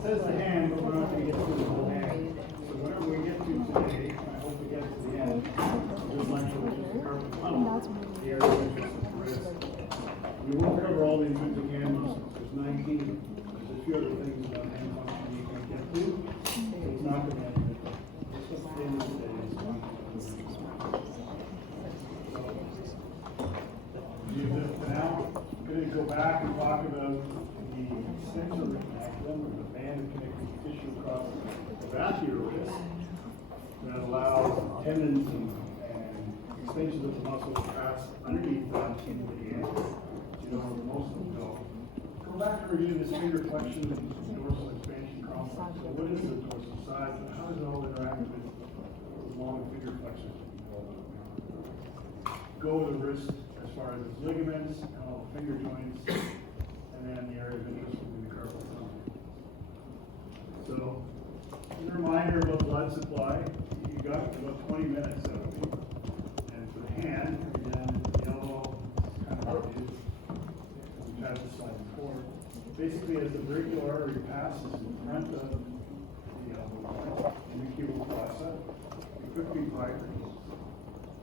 It says the hand, but we're not going to get to the whole hand. So whatever we get to today, I hope we get to the end. This lecture, which is the carpal tunnel, the area of interest of the wrist. We won't cover all the intrinsic hand muscles. There's 19. There's a few other things about hand function you can get to. So it's not going to end. It's just the end of the day. It's one. Now, I'm going to go back and talk about the extensor retinaculum, or the band of connective tissue across the vascular wrist that allows tendons and extensions of the muscle to pass underneath that into the hand. You know where most of them go. Go back and review this finger flexion and dorsal expansion complex. So what is the dorsal side, and how does it all interact with long finger flexors? Go with the wrist as far as its ligaments and all the finger joints, and then the area of interest would be the carpal tunnel. So, as a reminder about blood supply, you got about 20 minutes out of me. And for the hand, again, yellow, kind of what it is. We've had this slide before. Basically, as the brachial artery passes in front of the elbow, in the cubital fossa, it quickly vibrates.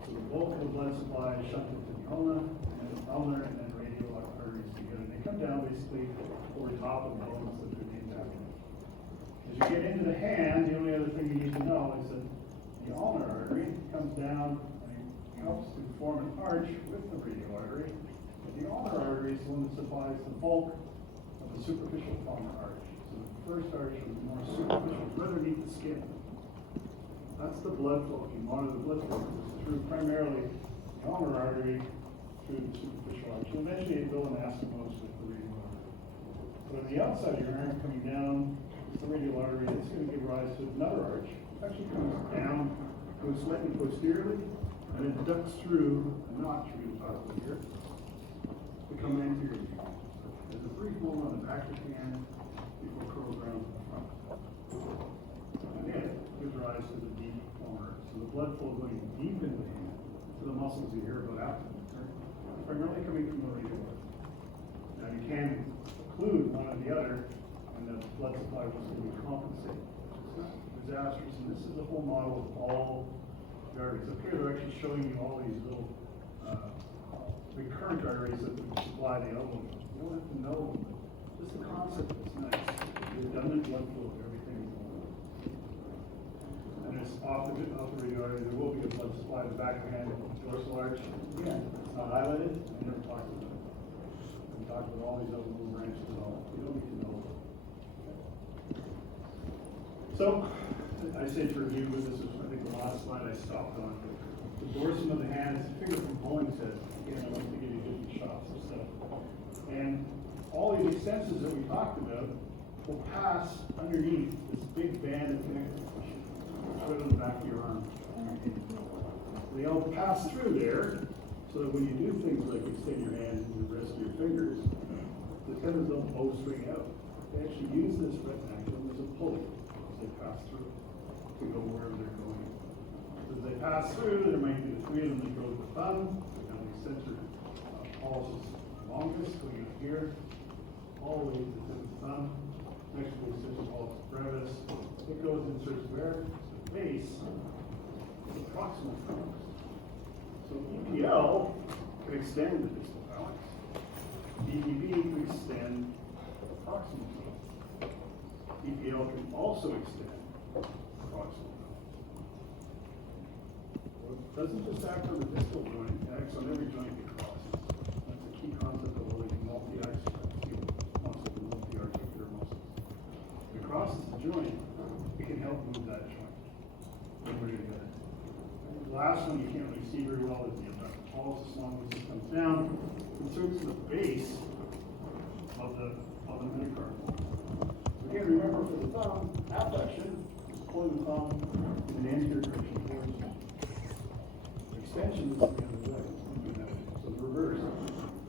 So the bulk of the blood supply is shunted to the ulna, and the ulnar and then radial arteries together. They come down basically over top of the bones that are being tapped. As you get into the hand, the only other thing you need to know is that the ulnar artery comes down and helps to form an arch with the radial artery. But the ulnar artery is the one that supplies the bulk of the superficial ulnar arch. So the first arch is more superficial, right underneath the skin. That's the blood flow. You monitor the blood flow through primarily the ulnar artery through the superficial arch. You'll eventually build an anastomose with the radial artery. But on the outside of your arm coming down, it's the radial artery that's going to give rise to another arch. It actually comes down, goes slightly posteriorly, and then ducts through a notch through the top of here to come anteriorly. There's a brief moment on the back of the hand before it curls around to the front. And it gives rise to the deep ulnar. So the blood flow going deep into the hand to the muscles you hear about after primarily coming from the radial artery. Now you can include one or the other, and the blood supply was going to compensate. It's not disastrous, and this is the whole model of all the arteries. Up here they're actually showing you all these little recurrent arteries that would supply the elbow. You don't have to know them, but just the concept is nice. The redundant blood flow of everything. And it's off the radial artery, there will be a blood supply to the back of the hand, dorsal arch. Again, it's not highlighted, I never talked about it. We talked about all these other little branches and all. You don't need to know them. So, I say to review, but this is, I think, the last slide I stopped on. The dorsum of the hand is a figure from Hollingshead. Again, I like to give you different shots of stuff. And all these extensors that we talked about will pass underneath this big band of connective tissue, right on the back of your arm. They all pass through there, so that when you do things like extend your hand and the rest of your fingers, the tendons don't bow straight out. They actually use this retinaculum as a pulley as they pass through to go wherever they're going. As they pass through, there might be the three of them that go to the thumb, and the extensor pollicis longus going up here, all the way to the tip of the thumb. Next to the extensor pollicis brevis, it goes and inserts where? The base, the proximal phalanx. So EPL can extend the distal phalanx. EPB can extend the proximal phalanx. EPL can also extend the proximal phalanx. Well, it doesn't just act on the distal joint, it acts on every joint it crosses. That's a key concept of all these multi-articular muscles. If it crosses the joint, it can help move that joint. Then we're going to get it. The last one you can't really see very well is the abductor pollicis longus that comes down, inserts the base of the metacarpal. Again, remember for the thumb, abduction is pulling the thumb in an anterior direction towards you. Extension is the other way. So the reverse.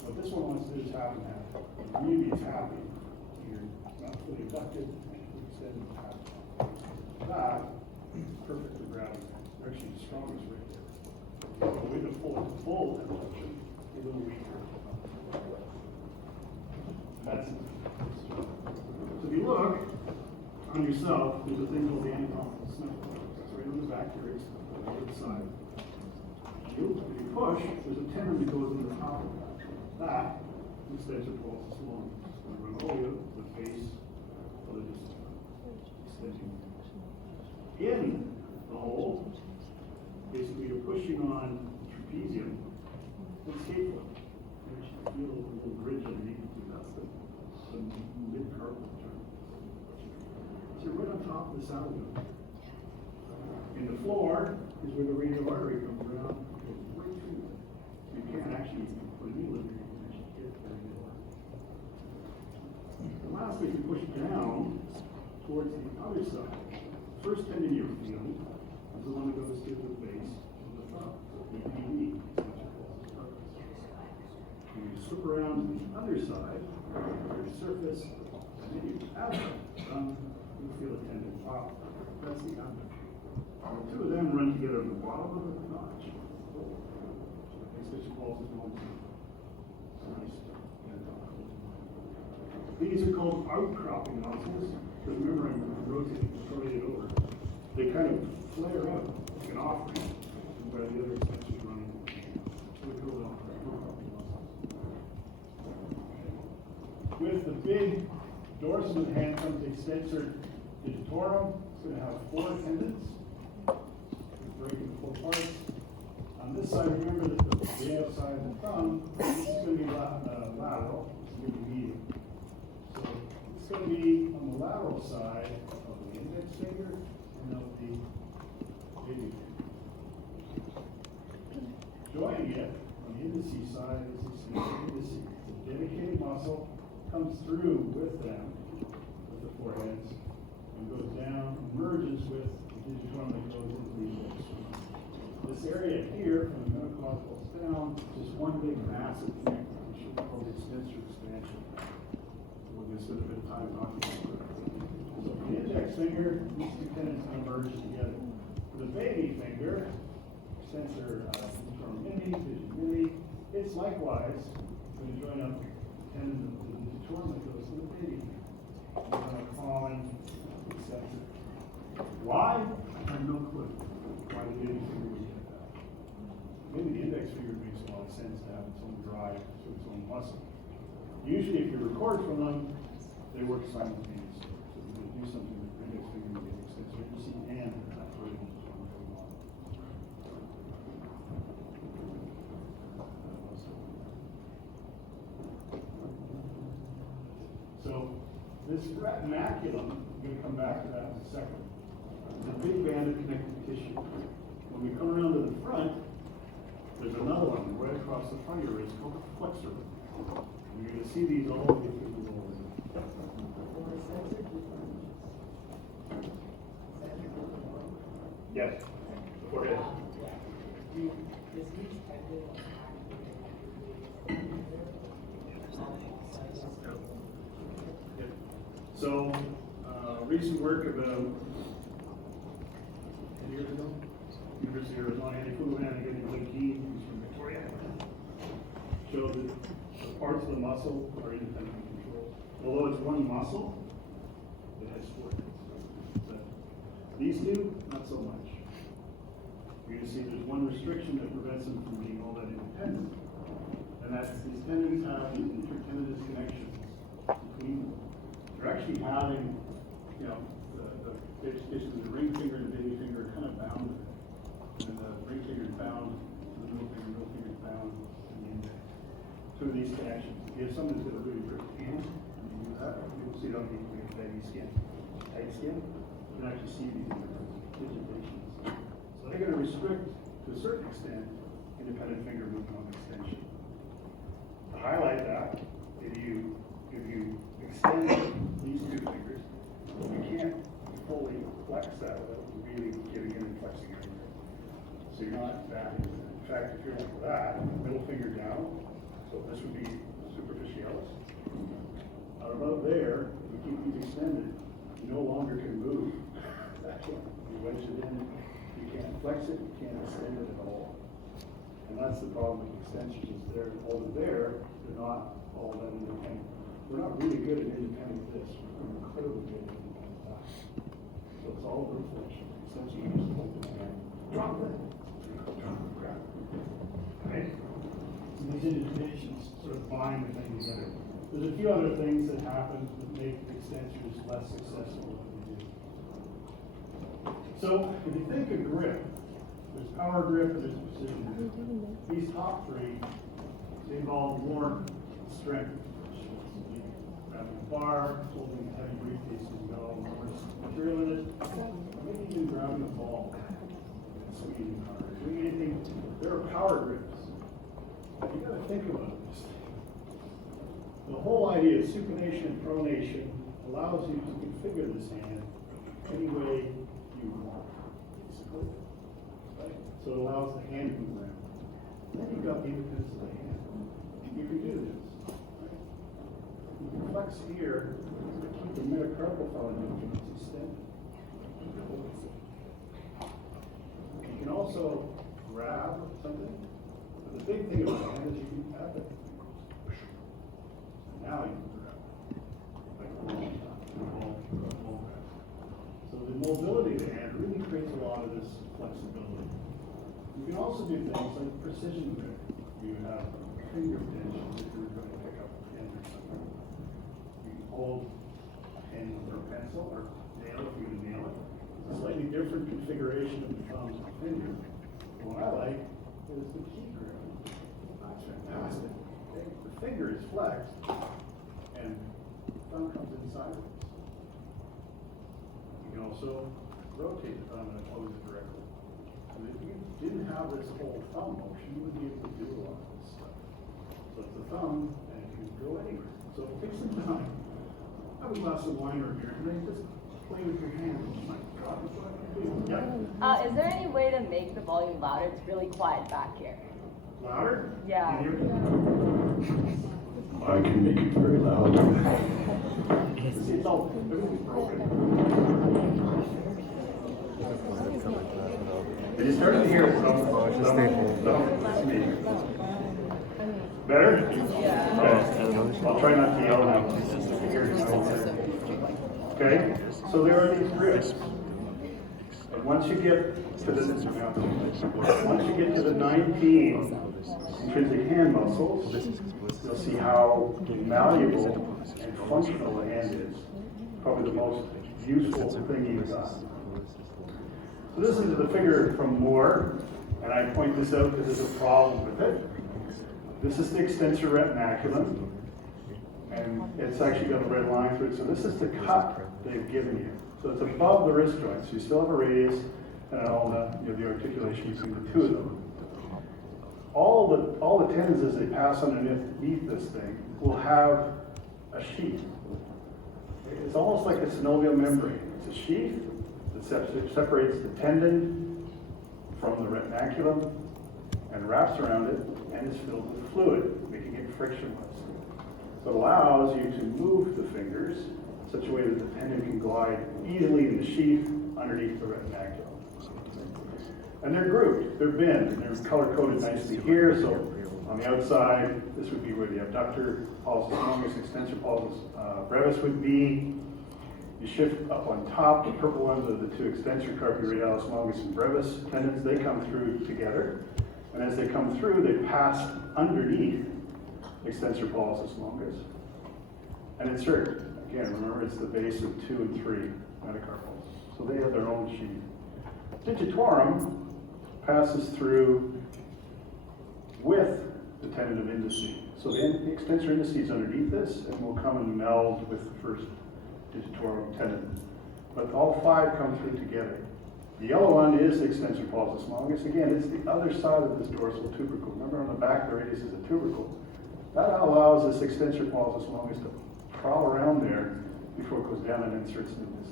What this one wants to do is half and half. Maybe it's happy. You're not fully abducted, and you extend it half. That is perfect for gravity. Actually, the strongest right there. The way to full abduction is over here. That's it. So if you look, on yourself, there's a thing called the anatomical sniffle. It's right on the back here, it's on the other side. If you push, there's a tendon that goes in the top of that. That extensor pulls this along. It's going to run all the way up to the face of the extension. In the hole, basically you're pushing on trapezium and scapula. You actually feel a little bridge underneath you. That's the mid-carpal term. So you're right on top of the salivary. In the floor is where the radial artery comes around, goes right through it. So you can't actually put a needle in there, you can actually get the radial artery. And lastly, if you push down towards the other side, first tendon you're feeling is the one that goes to the base of the thumb, the PV. When you slip around to the other side, your surface, and then you add you feel a tendon pop. That's the abdomen. The two of them run together at the bottom of the notch. Extension pulse is one. These are called outcropping muscles. Because remember, I'm rotated over. They kind of flare out like an offering where the other extension is running. So we call them outcropping muscles. With the big dorsum of the hand comes the extensor digitorum. It's going to have 4 tendons. Breaking 4 parts. On this side, remember that the outside of the thumb, this is going to be lateral, this is going to be medial. So it's going to be on the lateral side of the index finger and of the baby finger. Joining it on the indices side is this indice. It's a dedicated muscle, comes through with them, with the 4 heads, and goes down, merges with digitorum that goes into the index. This area here, from the metatarsals down, is just one big massive thing, which we call the extensor expansion. We're going to spend a bit of time talking about it. So for the index finger, these 2 tendons kind of merge together. For the baby finger, extensor digitorum mini, digit mini, it's likewise going to join up tendons of the digitorum that goes to the baby finger. We're going to call it extensor. Why? I have no clue why the baby finger would get that. Maybe the index finger makes a lot of sense to have its own drive to its own muscle. Usually if you record from them, they work simultaneously. So if you do something with the index finger, you get extensor. You see and that's where it is going on. So this retinaculum, I'm going to come back to that in a second. The big band of connective tissue. When we come around to the front, there's another one right across the front of your wrist called the flexor. And you're going to see these all the way through the lower limb. Yes, forehead. So, recent work about 10 years ago, University of Arizona, Andy Fuhan and Billy Keene, who's from Victoria, showed that the parts of the muscle are independently controlled. Although it's one muscle, it has 4 things. But these 2, not so much. You're going to see there's one restriction that prevents them from being all that independent. And that's these tendons have these intertendinous connections between them. They're actually having, you know, the ring finger and the baby finger are kind of bound with it. And the ring finger is bound to the middle finger is bound to the index. Through these connections. If you have someone who's got a really ripped hand, and you do that, you'll see it on people with baggy skin. Tight skin, you can actually see these digitations. So they're going to restrict, to a certain extent, independent finger movement on extension. To highlight that, if you extend these 2 fingers, you can't fully flex that without really giving in and flexing everything. So you're not backing. In fact, if you're like that, middle finger down, so this would be superficialis. Out about there, if you keep these extended, you no longer can move. You wedge it in, you can't flex it, you can't extend it at all. And that's the problem with extensions, is they're over there, they're not all that independent. We're not really good at independent this, we're incredibly good at independent that. all the flexion. Essentially, you just hold it and drop it. Grab it. Okay? And these indentations sort of bind the thing together. There's a few other things that happen that make extensors less successful than they do. So, if you think of grip, there's power grip and there's precision grip. These top three, they involve more strength. Grabbing a bar, holding a heavy briefcase and go, more material in it, or maybe even grabbing a ball and squeezing hard. Doing anything, there are power grips. You gotta think about this. The whole idea of supination and pronation allows you to configure this hand any way you want, basically. Right? So it allows the hand to move around. And then you've got the independence of the hand. You can do this. Right? You can flex here to keep the metacarpal foundation extended. You can also grab something. But the big thing about the hand is you can tap it. Now you can grab it. Like a ball grab. So the mobility of the hand really creates a lot of this flexibility. You can also do things like precision grip. You have a finger pinch if you're going to pick up a pen or something. You can hold a pen or a pencil or nail if you're going to nail it. It's a slightly different configuration of the thumb and finger. What I like is the key grip. That's fantastic. Okay? The finger is flexed and the thumb comes inside of it. You can also rotate the thumb and oppose it directly. And if you didn't have this whole thumb motion, you wouldn't be able to do a lot of this stuff. So it's the thumb and it can go anywhere. So take some time. Have a glass of wine or beer and then just play with your hands. Oh my God, that's what I can do. Yeah. Is there any way to make the volume louder? It's really quiet back here. Louder? Yeah. Can you hear me? I can make it very loud. See, it's all, everything's broken. Are you starting to hear Better? Yeah. I'll try not to yell now. Okay, so there are these grips. And once you get to the 19 intrinsic hand muscles, you'll see how malleable and functional the hand is. Probably the most useful thing you've got. So this is the figure from Moore, and I point this out because there's a problem with it. This is the extensor retinaculum, and it's actually got a red line through it. So this is the cut they've given you. So it's above the wrist joint. So you still have a radius and all the articulation between the two of them. All the tendons as they pass underneath this thing will have a sheath. It's almost like a synovial membrane. It's a sheath that separates the tendon from the retinaculum and wraps around it and is filled with fluid, making it frictionless. So it allows you to move the fingers in such a way that the tendon can glide easily in the sheath underneath the retinaculum. And they're grouped, they're bent, and they're color-coded nicely here. So on the outside, this would be where the abductor pollicis longus, extensor pollicis brevis would be. You shift up on top, the purple ones are the two extensor carpi radialis longus and brevis tendons. They come through together. And as they come through, they pass underneath extensor pollicis longus and insert. Again, remember it's the base of 2 and 3 metacarpals. So they have their own sheath. Digitorum passes through with the tendon of indice. So the extensor indice is underneath this and will come and meld with the first digitorum tendon. But all 5 come through together. The yellow one is the extensor pollicis longus. Again, it's the other side of this dorsal tubercle. Remember on the back the radius is a tubercle. That allows this extensor pollicis longus to crawl around there before it goes down and inserts into this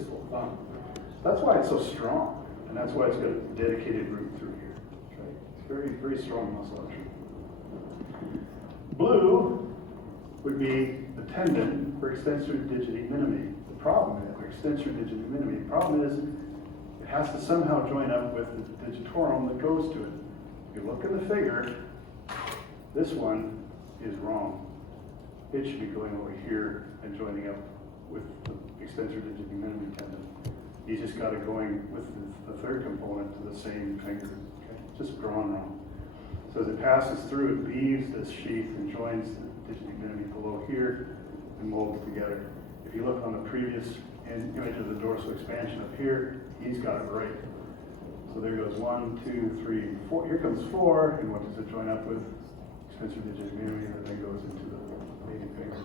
distal thumb. That's why it's so strong. And that's why it's got a dedicated root through here. Right? It's very, very strong musculature. Blue would be the tendon for extensor digiti minimi. The problem is it has to somehow join up with the digitorum that goes to it. If you look at the figure, this one is wrong. It should be going over here and joining up with the extensor digiti minimi tendon. He's just got it going with the third component to the same finger, okay? Just drawn wrong. So as it passes through, it leaves this sheath and joins the digit ignitum below here and molds together. If you look on the previous image of the dorsal expansion up here, he's got it right. So there goes 1, 2, 3, 4. Here comes 4, and what does it join up with? Extensor digit ignitum, and then goes into the leading finger.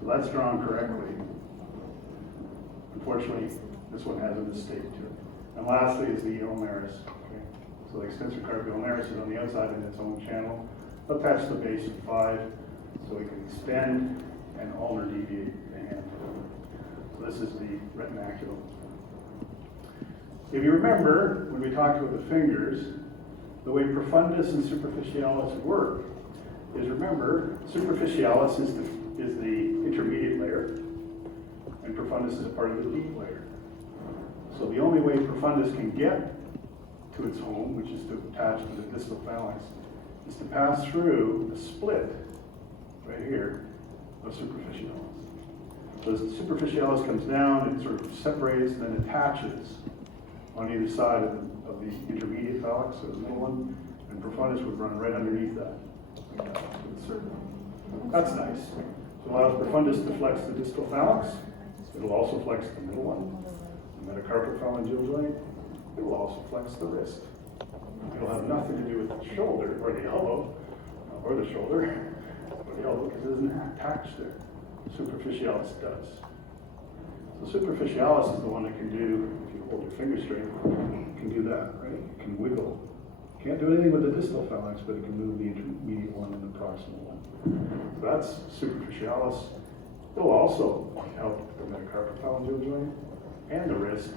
So that's drawn correctly. Unfortunately, this one has a mistake to it. And lastly is the ulnaris. Okay? So the extensor carpi ulnaris is on the outside in its own channel, attached to the base of 5, so we can extend and ulnar deviate the hand. So this is the retinaculum. If you remember, when we talked about the fingers, the way profundus and superficialis work is, remember, superficialis is the intermediate layer, and profundus is a part of the deep layer. So the only way profundus can get to its home, which is to attach to the distal phalanx, is to pass through a split, right here, of superficialis. So as the superficialis comes down, it sort of separates and then attaches on either side of the intermediate phalanx, so the middle one, and profundus would run right underneath that. That's nice. So it allows profundus to flex the distal phalanx. It'll also flex the middle one, the metacarpophalangeal joint. It will also flex the wrist. It'll have nothing to do with the shoulder or the elbow, or the shoulder, or the elbow, because it isn't attached there. Superficialis does. So superficialis is the one that can do, if you hold your finger straight, can do that, right? It can wiggle. Can't do anything with the distal phalanx, but it can move the intermediate one and the proximal one. So that's superficialis. It'll also help the metacarpophalangeal joint and the wrist,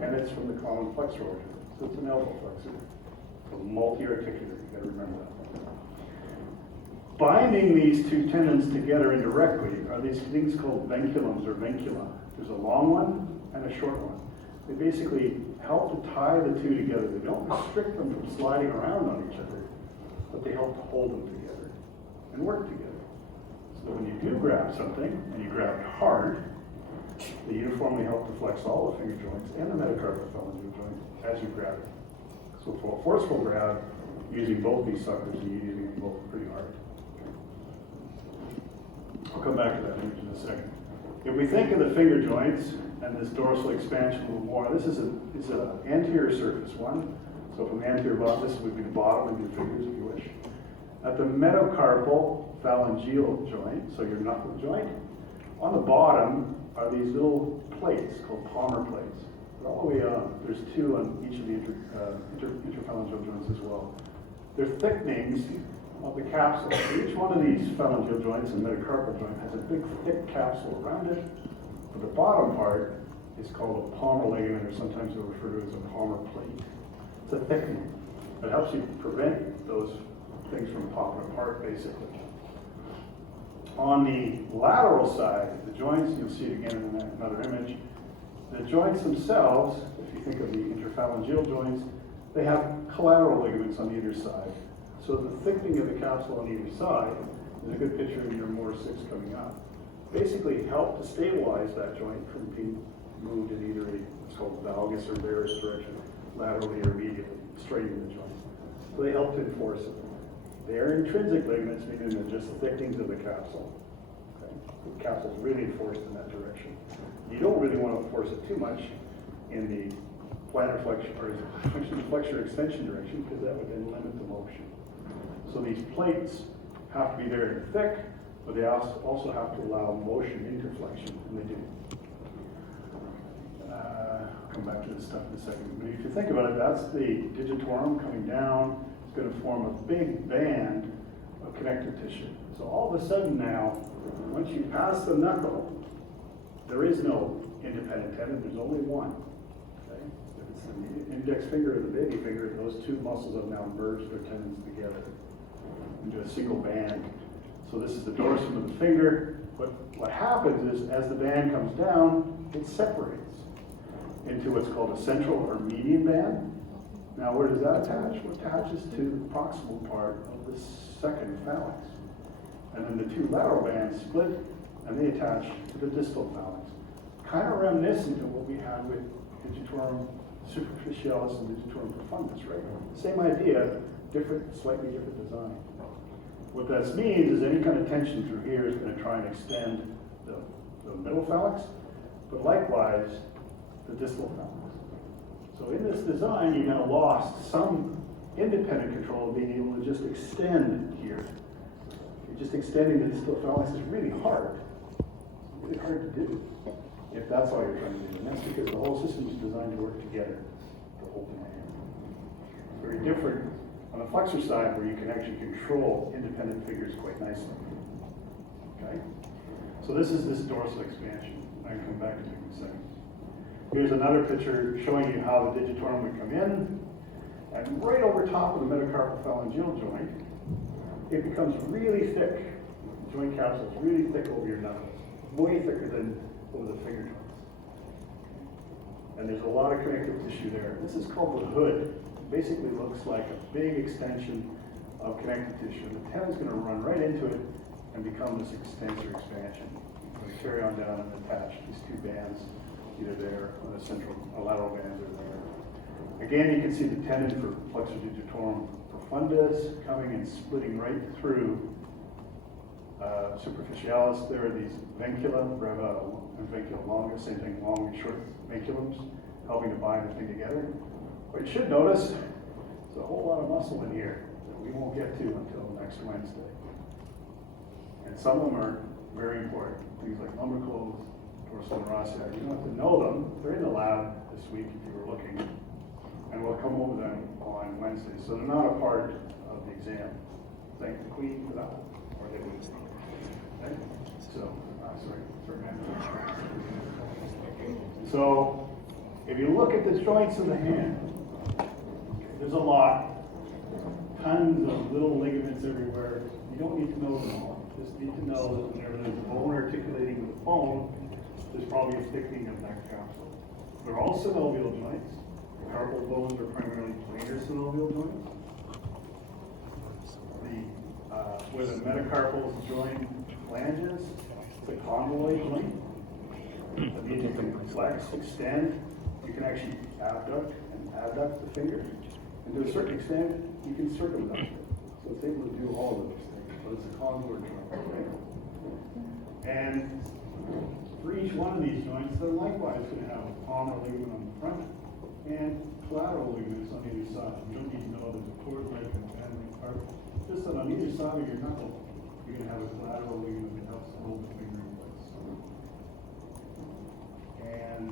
and it's from the common flexor organ. So it's an elbow flexor. So multi-articular, you gotta remember that. Binding these two tendons together indirectly are these things called venculums or vincula. There's a long one and a short one. They basically help to tie the two together. They don't restrict them from sliding around on each other, but they help to hold them together and work together. So when you do grab something, and you grab it hard, they uniformly help to flex all the finger joints and the metacarpophalangeal joint as you grab it. So for a forceful grab, using both these suckers, you're using them both pretty hard. I'll come back to that image in a second. If we think of the finger joints and this dorsal expansion a little more, this is an anterior surface one. So from the anterior bottom, this would be the bottom of your fingers if you wish. At the metacarpal phalangeal joint, so your knuckle joint, on the bottom are these little plates called palmar plates. They're all the way up. There's 2 on each of the interphalangeal joints as well. They're thickenings of the capsule. So each one of these phalangeal joints and metacarpal joint has a big thick capsule around it. But the bottom part is called a palmar ligament, or sometimes they'll refer to it as a palmar plate. It's a thickening. It helps you prevent those things from popping apart, basically. On the lateral side, the joints, you'll see it again in another image, the joints themselves, if you think of the interphalangeal joints, they have collateral ligaments on either side. So the thickening of the capsule on either side is a good picture of your Moore 6 coming up. Basically help to stabilize that joint from being moved in either what's called valgus or varus direction, laterally or medially, straight in the joint. So they help to enforce it. They are intrinsic ligaments, meaning they're just thickenings of the capsule. Okay? The capsule is really enforced in that direction. You don't really want to force it too much in the plantar flexion or flexor extension direction, because that would then limit the motion. So these plates have to be there and thick, but they also have to allow motion into flexion, and they do. I'll come back to this stuff in a second. But if you think about it, that's the digitorum coming down. It's going to form a big band of connective tissue. So all of a sudden now, once you pass the knuckle, there is no independent tendon, there's only one. Okay? If it's the index finger or the baby finger, those 2 muscles have now merged their tendons together into a single band. So this is the dorsum of the finger, but what happens is as the band comes down, it separates into what's called a central or median band. Now where does that attach? Well, it attaches to the proximal part of the second phalanx. And then the 2 lateral bands split and they attach to the distal phalanx. Kind of reminiscent of what we had with digitorum superficialis and digitorum profundus, right? Same idea, slightly different design. What that means is any kind of tension through here is going to try and extend the middle phalanx, but likewise the distal phalanx. So in this design, you now lost some independent control of being able to just extend here. Just extending the distal phalanx is really hard. It's really hard to do if that's all you're trying to do. And that's because the whole system is designed to work together to hold the hand. Very different on the flexor side where you can actually control independent figures quite nicely. Okay? So this is this dorsal expansion. I can come back to it in a second. Here's another picture showing you how the digitorum would come in. And right over top of the metacarpal phalangeal joint, it becomes really thick. The joint capsule is really thick over your knuckles, way thicker than over the finger joints. And there's a lot of connective tissue there. This is called the hood. It basically looks like a big extension of connective tissue. And the tendon is going to run right into it and become this extensor expansion. It's going to carry on down and attach these two bands, either there or the central lateral bands are there. Again, you can see the tendon for flexor digitorum profundus coming and splitting right through superficialis. There are these vincula breva and vincula longa, same thing, long and short vinculums, helping to bind the thing together. But you should notice there's a whole lot of muscle in here that we won't get to until next Wednesday. And some of them are very important. Things like lumbricals, dorsal neurosci. You don't have to know them. They're in the lab this week if you were looking. And we'll come over them on Wednesday. So they're not a part of the exam. Thank the Queen for that, or they would. Okay? So, sorry, man. So, if you look at the joints of the hand, there's a lot, tons of little ligaments everywhere. You don't need to know them all. You just need to know that whenever there's a bone articulating with a bone, there's probably a thickening of that capsule. They're all synovial joints. Carpal bones are primarily planar synovial joints. Where the metacarpals join flanges, it's a condyloid joint. That means you can flex, extend. You can actually abduct and adduct the finger. And to a certain extent, you can circumduct it. So it's able to do all of those things. So it's a condyloid joint. Right? And for each one of these joints, they're likewise going to have a palmar ligament on the front and collateral ligaments on either side. You don't need to know there's a cord like and carpal. Just that on either side of your knuckle, you're going to have a collateral ligament that helps hold the finger in place. And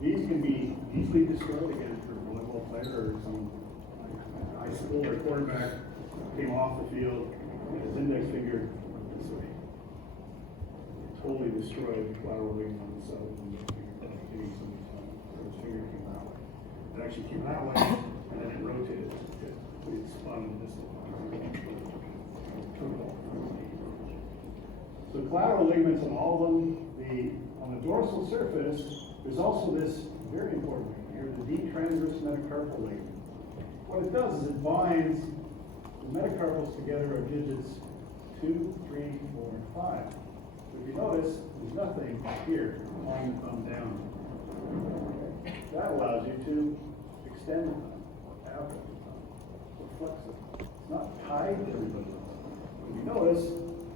these can be easily destroyed again for a volleyball player or some high school or quarterback came off the field with his index finger this way. Totally destroyed the collateral ligament on the side of the finger. His finger came that way. It actually came that way, and then it rotated. It spun this way. So collateral ligaments on all of them. On the dorsal surface, there's also this very important thing here, the deep transverse metacarpal ligament. What it does is it binds the metacarpals together of digits 2, 3, 4, and 5. So if you notice, there's nothing here tying the thumb down. Okay. That allows you to extend the thumb, or abduct the thumb, or flex it. It's not tied to everybody else. If you notice,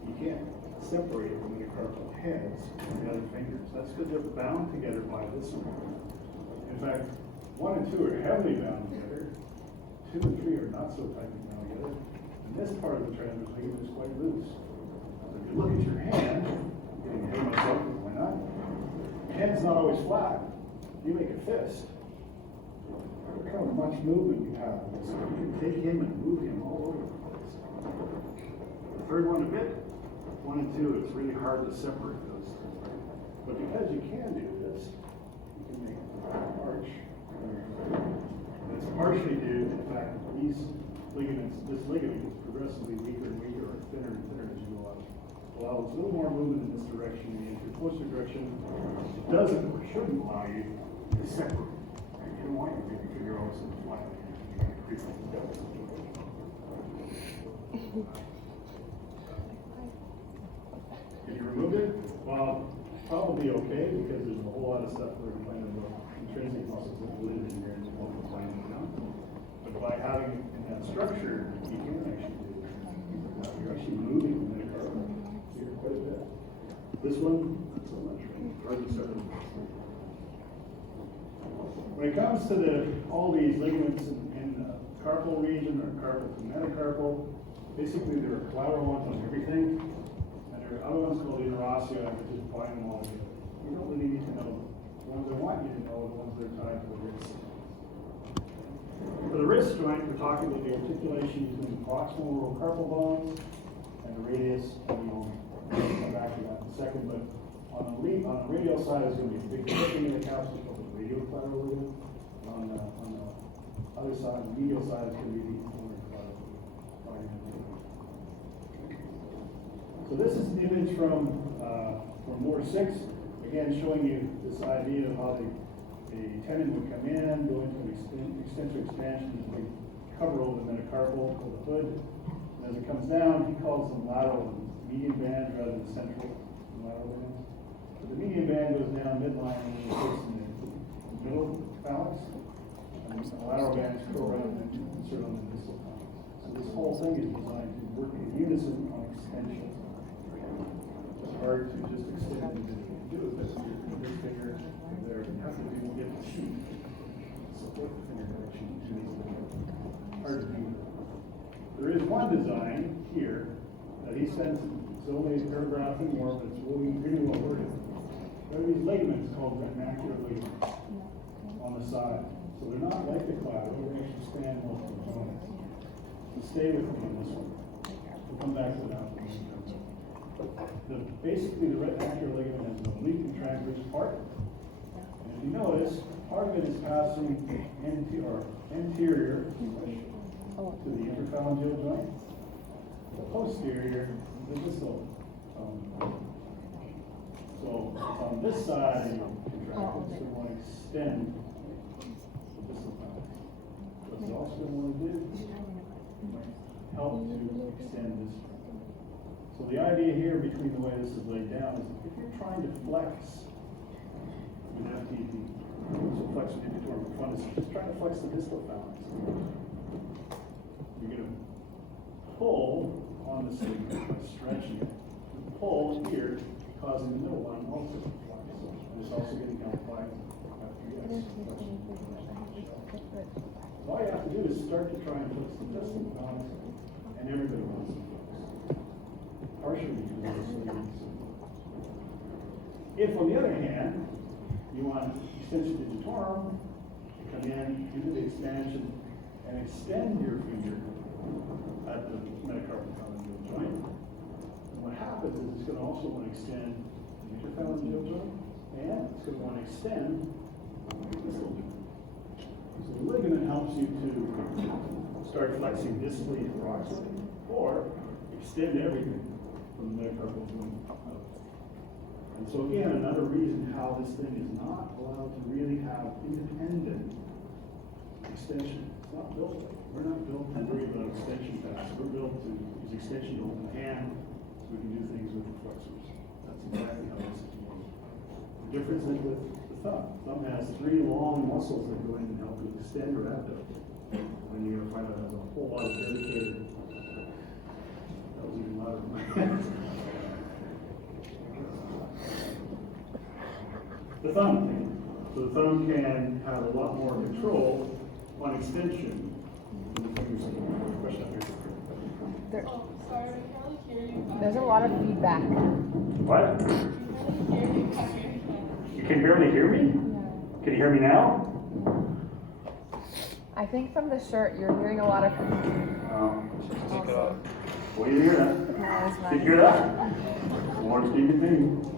you can't separate the metacarpal heads from the other fingers. That's because they're bound together by this one. In fact, 1 and 2 are heavily bound together. 2 and 3 are not so tightly bound together. And this part of the transverse ligament is quite loose. So if you look at your hand, I'm getting ahead of myself, why not? Your hand's not always flat. You make a fist. Look how much movement you have. So you can take him and move him all over the place. The third one a bit. 1 and 2, it's really hard to separate those two. But because you can do this, you can make an arch. And it's partially due to the fact that these ligaments, this ligament is progressively weaker and weaker, or thinner and thinner as you go up. Allows a little more movement in this direction, in the anterior direction. It doesn't or shouldn't allow you to separate. You don't want your baby figure always to fly. Can you remove it? Well, probably okay because there's a whole lot of stuff we're going to When it comes to all these ligaments in the carpal region or carpal to metacarpal, basically there are collateral ones on everything, and there are other ones called interossei, which is bind them all together. You don't really need to know the ones I want you to know, are the ones that are tied to the wrist. For the wrist joint, we're talking about the articulation between the proximal row carpal bones and the radius, and we'll come back to that in a second, but on the radial side is going to be a big thing in the capsule called the radial collateral ligament. On the other side, the medial side is going to be the ulnar collateral ligament. So this is an image from Moore 6, again showing you this idea of how the tendon would come in, go into an extensor expansion, and cover over the metacarpal or the hood. And as it comes down, he calls them lateral and median bands rather than central lateral bands. So the median band goes down midline and it sits in the middle phalanx, and the lateral bands go around and insert on the distal phalanx. So this whole thing is designed to work in unison on extension. It's hard to just extend it and do it, but this finger there, you have to get the sheet. Support the finger direction to these fingers. Hard to do that. There is one design here that he spends, it's only a paragraph and more, but it's really well worded. There are these ligaments called retinacular ligaments on the side. So they're not like the collateral, they actually span multiple joints. So stay with me on this one. We'll come back to that one. Basically, the retinacular ligament has an oblique and transverse part. And if you notice, part of it is passing anterior to the interphalangeal joint, the posterior to the distal. So on this side, you contract it, so you want to extend the distal phalanx. What's it also going to want to do? Help to extend this. So the idea here between the way this is laid down is if you're trying to flex with FTP, so flexion digitorum fundus, just trying to flex the distal phalanx, you're going to pull on the sleeve by stretching it. The pull here causing the middle one also to flex. And it's also getting helped by FTS. All you have to do is start to try and flex the distal phalanx, and everybody wants to flex. Partially because of the If, on the other hand, you want extension digitorum to come in into the expansion and extend your finger at the metacarpal phalangeal joint, and what happens is it's going to also want to extend the interphalangeal joint, and it's going to want to extend the distal joint. So the ligament helps you to start flexing distally and proximally, or extend everything from the metacarpal joint up. And so again, another reason how this thing is not allowed to really have independent extension. It's not built like it. We're not built to worry about extension paths. We're built to use extension to hold the hand so we can do things with the flexors. That's exactly how this is made. The difference is with the thumb. Thumb has 3 long muscles that go in and help you extend or abduct. And you're going to find out there's a whole lot of dedicated. That was even louder than my hands. The thumb. So the thumb can have a lot more control on extension than the fingers can. Question up here. Oh, sorry, we can only hear you. There's a lot of feedback. What? We can only hear you, can't hear you. You can barely hear me? Can you hear me now? I think from the shirt, you're hearing a lot of. Take it off. Well, you hear that? No, it's Did you hear that? More speaking thing.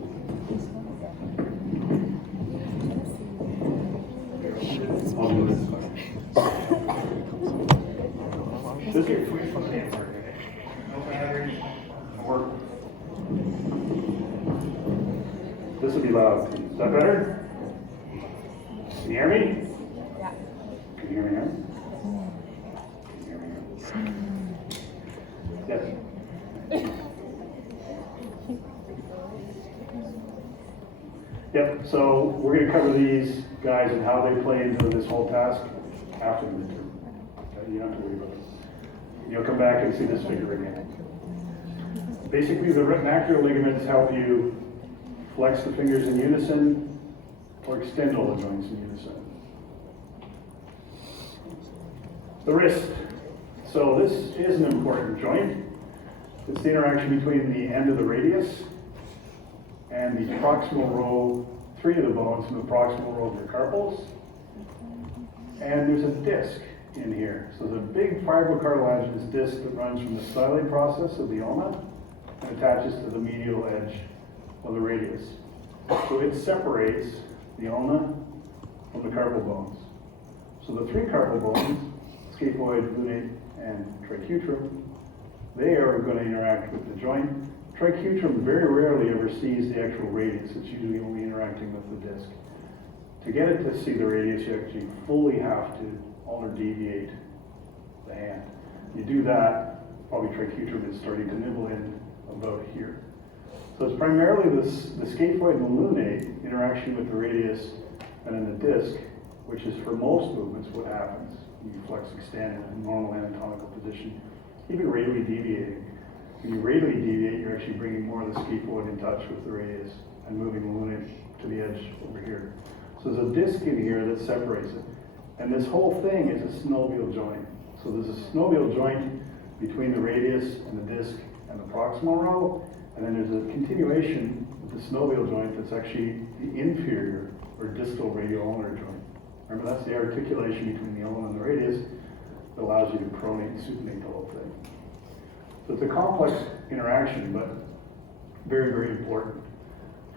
This is free from the answer. No battery. Work. This would be loud. Is that better? Can you hear me? Yeah. Can you hear me now? Can you hear me now? Yes. Yep, so we're going to cover these guys and how they play into this whole task after the midterm. Okay, you don't have to worry about it. You'll come back and see this figure again. Basically, the retinacular ligaments help you flex the fingers in unison or extend all the joints in unison. The wrist. So this is an important joint. It's the interaction between the end of the radius and the proximal row, 3 of the bones in the proximal row of your carpals. And there's a disc in here. So there's a big fibrocartilaginous disc that runs from the styling process of the ulna and attaches to the medial edge of the radius. So it separates the ulna from the carpal bones. So the 3 carpal bones, scaphoid, lunate, and tricutrem, they are going to interact with the joint. Tricutrem very rarely ever sees the actual radius. It's usually only interacting with the disc. To get it to see the radius, you actually fully have to ulnar deviate the hand. You do that, probably tricutrem is starting to nibble in about here. So it's primarily the scaphoid and the lunate interaction with the radius and then the disc, which is for most movements what happens. You flex, extend in a normal anatomical position. You'd be radially deviating. When you radially deviate, you're actually bringing more of the scaphoid in touch with the radius and moving the lunate to the edge over here. So there's a disc in here that separates it. And this whole thing is a synovial joint. So there's a synovial joint between the radius and the disc and the proximal row, and then there's a continuation of the synovial joint that's actually the inferior or distal radioulnar joint. Remember, that's the articulation between the ulna and the radius that allows you to pronate and supinate the whole thing. So it's a complex interaction, but very, very important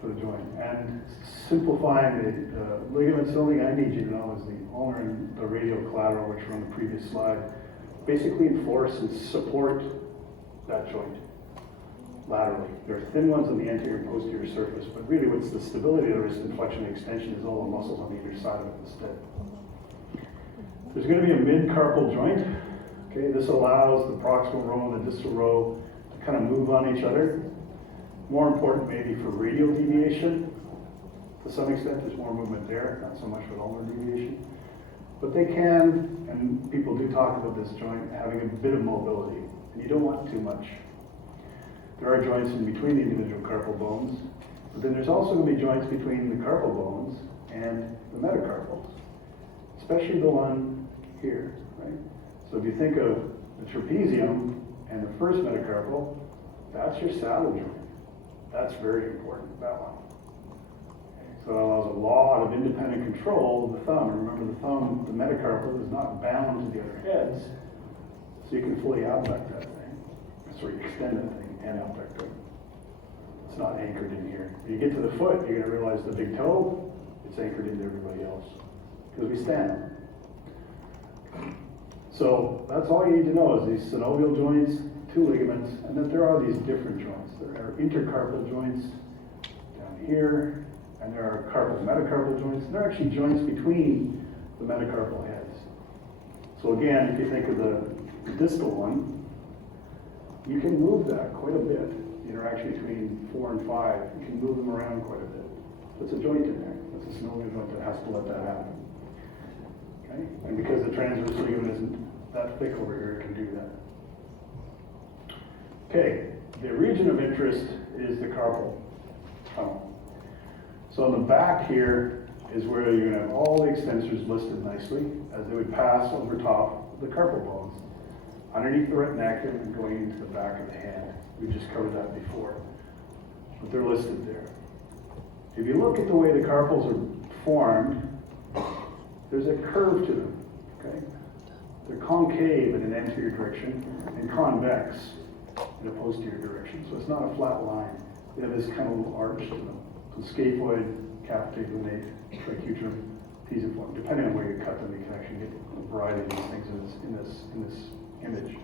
for the joint. And simplifying the ligaments, the only thing I need you to know is the ulnar and the radial collateral, which were on the previous slide, basically enforce and support that joint laterally. There are thin ones on the anterior and posterior surface, but really what's the stability of the wrist and flexion and extension is all the muscles on either side of it instead. There's going to be a mid-carpal joint. Okay, this allows the proximal row and the distal row to kind of move on each other. More important maybe for radial deviation. To some extent, there's more movement there, not so much with ulnar deviation. But they can, and people do talk about this joint having a bit of mobility, and you don't want too much. There are joints in between the individual carpal bones, but then there's also going to be joints between the carpal bones and the metacarpals, especially the one here, right? So if you think of the trapezium and the first metacarpal, that's your saddle joint. That's very important, that one. So it allows a lot of independent control of the thumb. And remember, the thumb, the metacarpal, is not bound to the other heads, so you can fully abduct that thing. That's where you extend that thing and abduct it. It's not anchored in here. When you get to the foot, you're going to realize the big toe, it's anchored into everybody else, because we stand. So that's all you need to know is these synovial joints, 2 ligaments, and that there are these different joints. There are intercarpal joints down here, and there are carpal metacarpal joints, and there are actually joints between the metacarpal heads. So again, if you think of the distal one, you can move that quite a bit. The interaction between 4 and 5, you can move them around quite a bit. There's a joint in there. That's a synovial joint that has to let that happen. Okay? And because the transverse ligament isn't that thick over here, it can do that. Okay, the region of interest is the carpal tunnel. So on the back here is where you're going to have all the extensors listed nicely as they would pass over top of the carpal bones, underneath the retinaculum and going into the back of the hand. We just covered that before, but they're listed there. If you look at the way the carpals are formed, there's a curve to them, okay? They're concave in an anterior direction and convex in a posterior direction. So it's not a flat line. They have this kind of little arch to them. So scaphoid, capitate, lunate, tricutrem, pisiform. Depending on where you cut them, you can actually get a variety of these things in this image.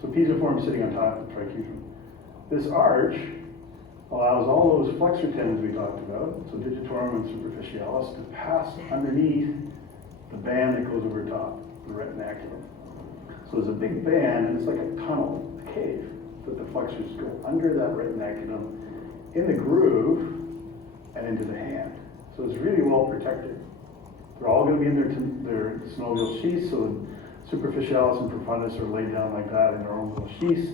So pisiform is sitting on top of the tricutrem. This arch allows all those flexor tendons we talked about, so digitorum and superficialis, to pass underneath the band that goes over top, the retinaculum. So there's a big band, and it's like a tunnel, a cave, that the flexors go under that retinaculum, in the groove, and into the hand. So it's really well protected. They're all going to be in their synovial sheaths, so the superficialis and profundus are laid down like that in their own little sheaths.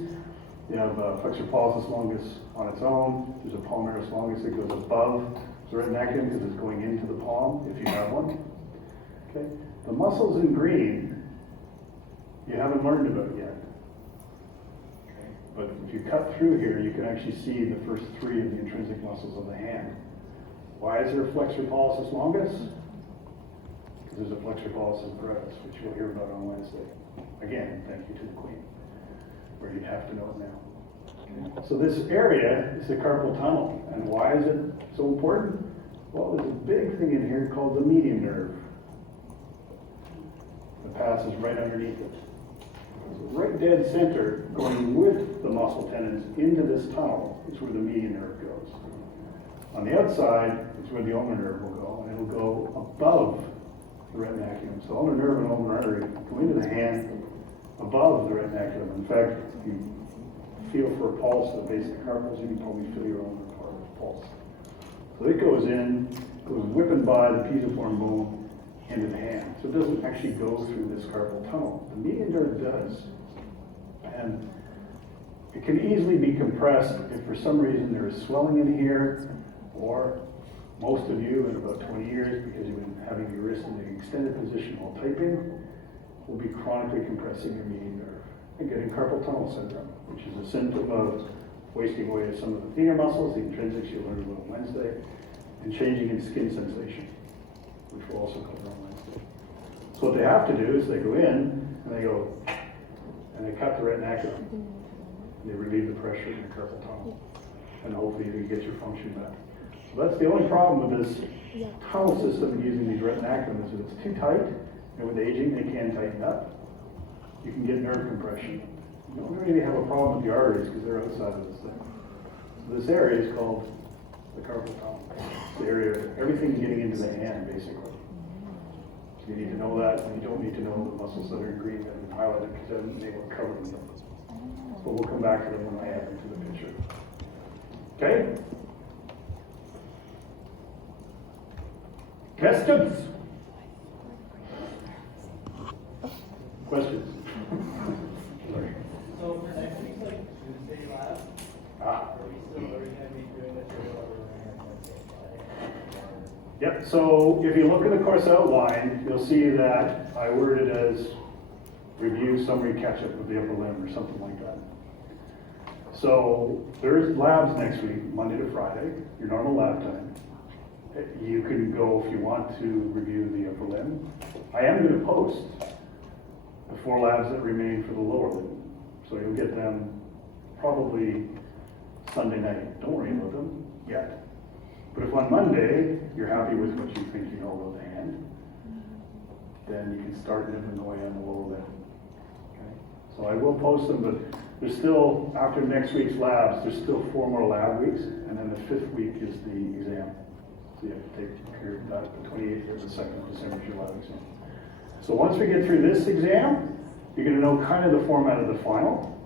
You have flexor pollicis longus on its own. There's a palmaris longus that goes above the retinaculum because it's going into the palm, if you have one. Okay. The muscles in green you haven't learned about yet. Okay. But if you cut through here, you can actually see the first three of the intrinsic muscles of the hand. Why is there a flexor pollicis longus? Because there's a flexor pollicis brevis, which you'll hear about on Wednesday. Again, thank you to the Queen, or you'd have to know it now. Okay. So this area is the carpal tunnel. And why is it so important? Well, there's a big thing in here called the median nerve that passes right underneath it. So right dead center, going with the muscle tendons into this tunnel, is where the median nerve goes. On the outside, it's where the ulnar nerve will go, and it'll go above the retinaculum. So ulnar nerve and ulnar artery go into the hand above the retinaculum. In fact, if you feel for a pulse at the base of the carpals, you can probably feel your own pulse. So it goes in, goes whipping by the pisiform bone into the hand. So it doesn't actually go through this carpal tunnel. The median nerve does. And it can easily be compressed if for some reason there is swelling in here, or most of you in about 20 years, because you've been having your wrist in an extended position while typing, will be chronically compressing your median nerve and getting carpal tunnel syndrome, which is a symptom of wasting away of some of the thenar muscles, the intrinsics you'll learn about on Wednesday, and changing in skin sensation, which we'll also cover on Wednesday. So what they have to do is they go in and they go and they cut the retinaculum. They relieve the pressure in the carpal tunnel, and hopefully you can get your function back. So that's the only problem with this tunnel system using these retinaculum is that it's too tight, and with aging they can tighten up. You can get nerve compression. You don't really have a problem with the arteries because they're outside of this thing. So this area is called the carpal tunnel. It's the area of everything getting into the hand, basically. So you need to know that, and you don't need to know the muscles that are in green that have been highlighted because I haven't been able to cover them. But we'll come back to them when I add them to the picture. Okay? Questions? Questions? Sorry. So for next week's like Tuesday lab, are we going to be doing this or Yep, so if you look at the course outline, you'll see that I worded as review, summary, catch up with the upper limb or something like that. So there's labs next week, Monday to Friday, your normal lab time. You can go if you want to review the upper limb. I am going to post the 4 labs that remain for the lower limb. So you'll get them probably Sunday night. Don't worry about them yet. But if on Monday you're happy with what you think you know about the hand, then you can start nipping away on the lower limb. Okay? So I will post them, but there's still, after next week's labs, there's still 4 more lab weeks, and then the 5th week is the exam. So you have to take care of that, the 28th or the 2nd of December is your lab exam. So once we get through this exam, you're going to know kind of the format of the final.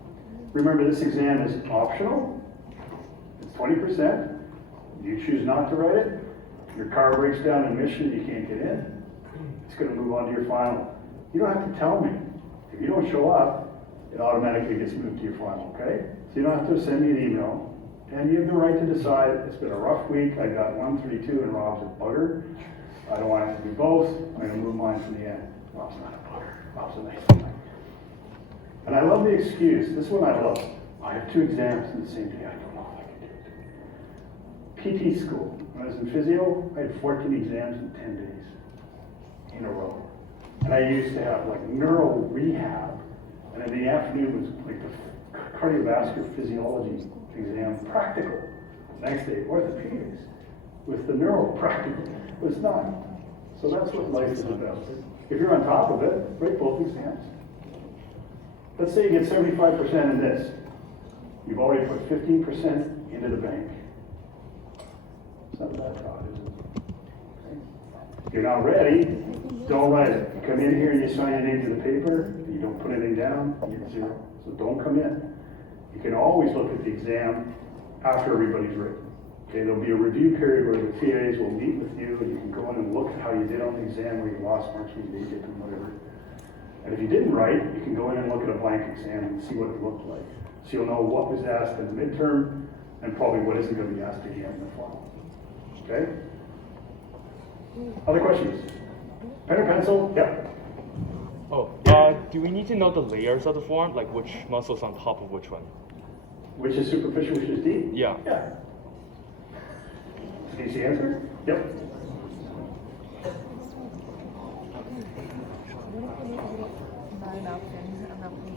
Remember, this exam is optional. It's 20%. You choose not to write it. Your car breaks down in Mission, you can't get in. It's going to move on to your final. You don't have to tell me. If you don't show up, it automatically gets moved to your final, okay? So you don't have to send me an email. And you have the right to decide, it's been a rough week, I got 1, 3, 2, and Rob's a bugger. I don't want to do both, I'm going to move mine from the end. Rob's not a bugger, Rob's a nice guy. And I love the excuse, this one I love. I have 2 exams in the same day, I don't know if I can do it. PT school, when I was in physio, I had 14 exams in 10 days in a row. And I used to have like neuro rehab, and in the afternoon was like the cardiovascular physiology exam practical. Next day, orthopedics with the neuro practical. But it's not. So that's what life is about. If you're on top of it, write both exams. Let's say you get 75% in this. You've already put 15% into the bank. It's not a bad thought, is it? Okay. If you're not ready, don't write it. You come in here and you sign your name to the paper, you don't put anything down, you get 0. So don't come in. You can always look at the exam after everybody's written. Okay, there'll be a review period where the TAs will meet with you and you can go in and look at how you did on the exam, where you lost marks, where you didn't get them, whatever. And if you didn't write, you can go in and look at a blank exam and see what it looked like. So you'll know what was asked in the midterm and probably what isn't going to be asked again in the final. Okay? Other questions? Pen or pencil? Yep. Oh, Do we need to know the layers of the form, like which muscles on top of which one? Which is superficial, which is deep? Yeah. Yeah. Easy answer? Yep.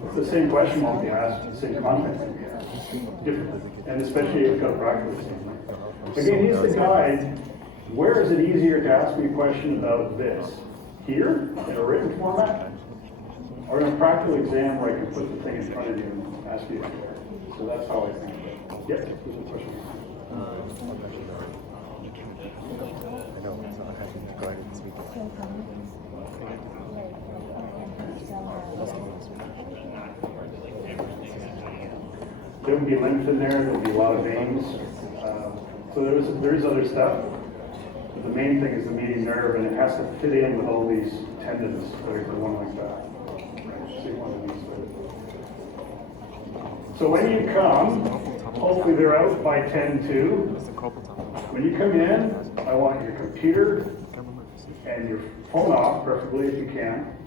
It's the same question won't be asked, the same content will be asked. Different. And especially if you've got practice. Again, he's the guide. Where is it easier to ask me a question about this? Here, in a written format? Or in a practical exam where I can put the thing in front of you and ask you? So that's how I think of it. Yep, there's a question. There will be lymph in there, there'll be a lot of veins. So there's other stuff. But the main thing is the median nerve, and it has to fit in with all these tendons that are going like that. Right? See one of these. So when you come, hopefully they're out by 10:02. When you come in, I want your computer and your phone off, preferably if you can.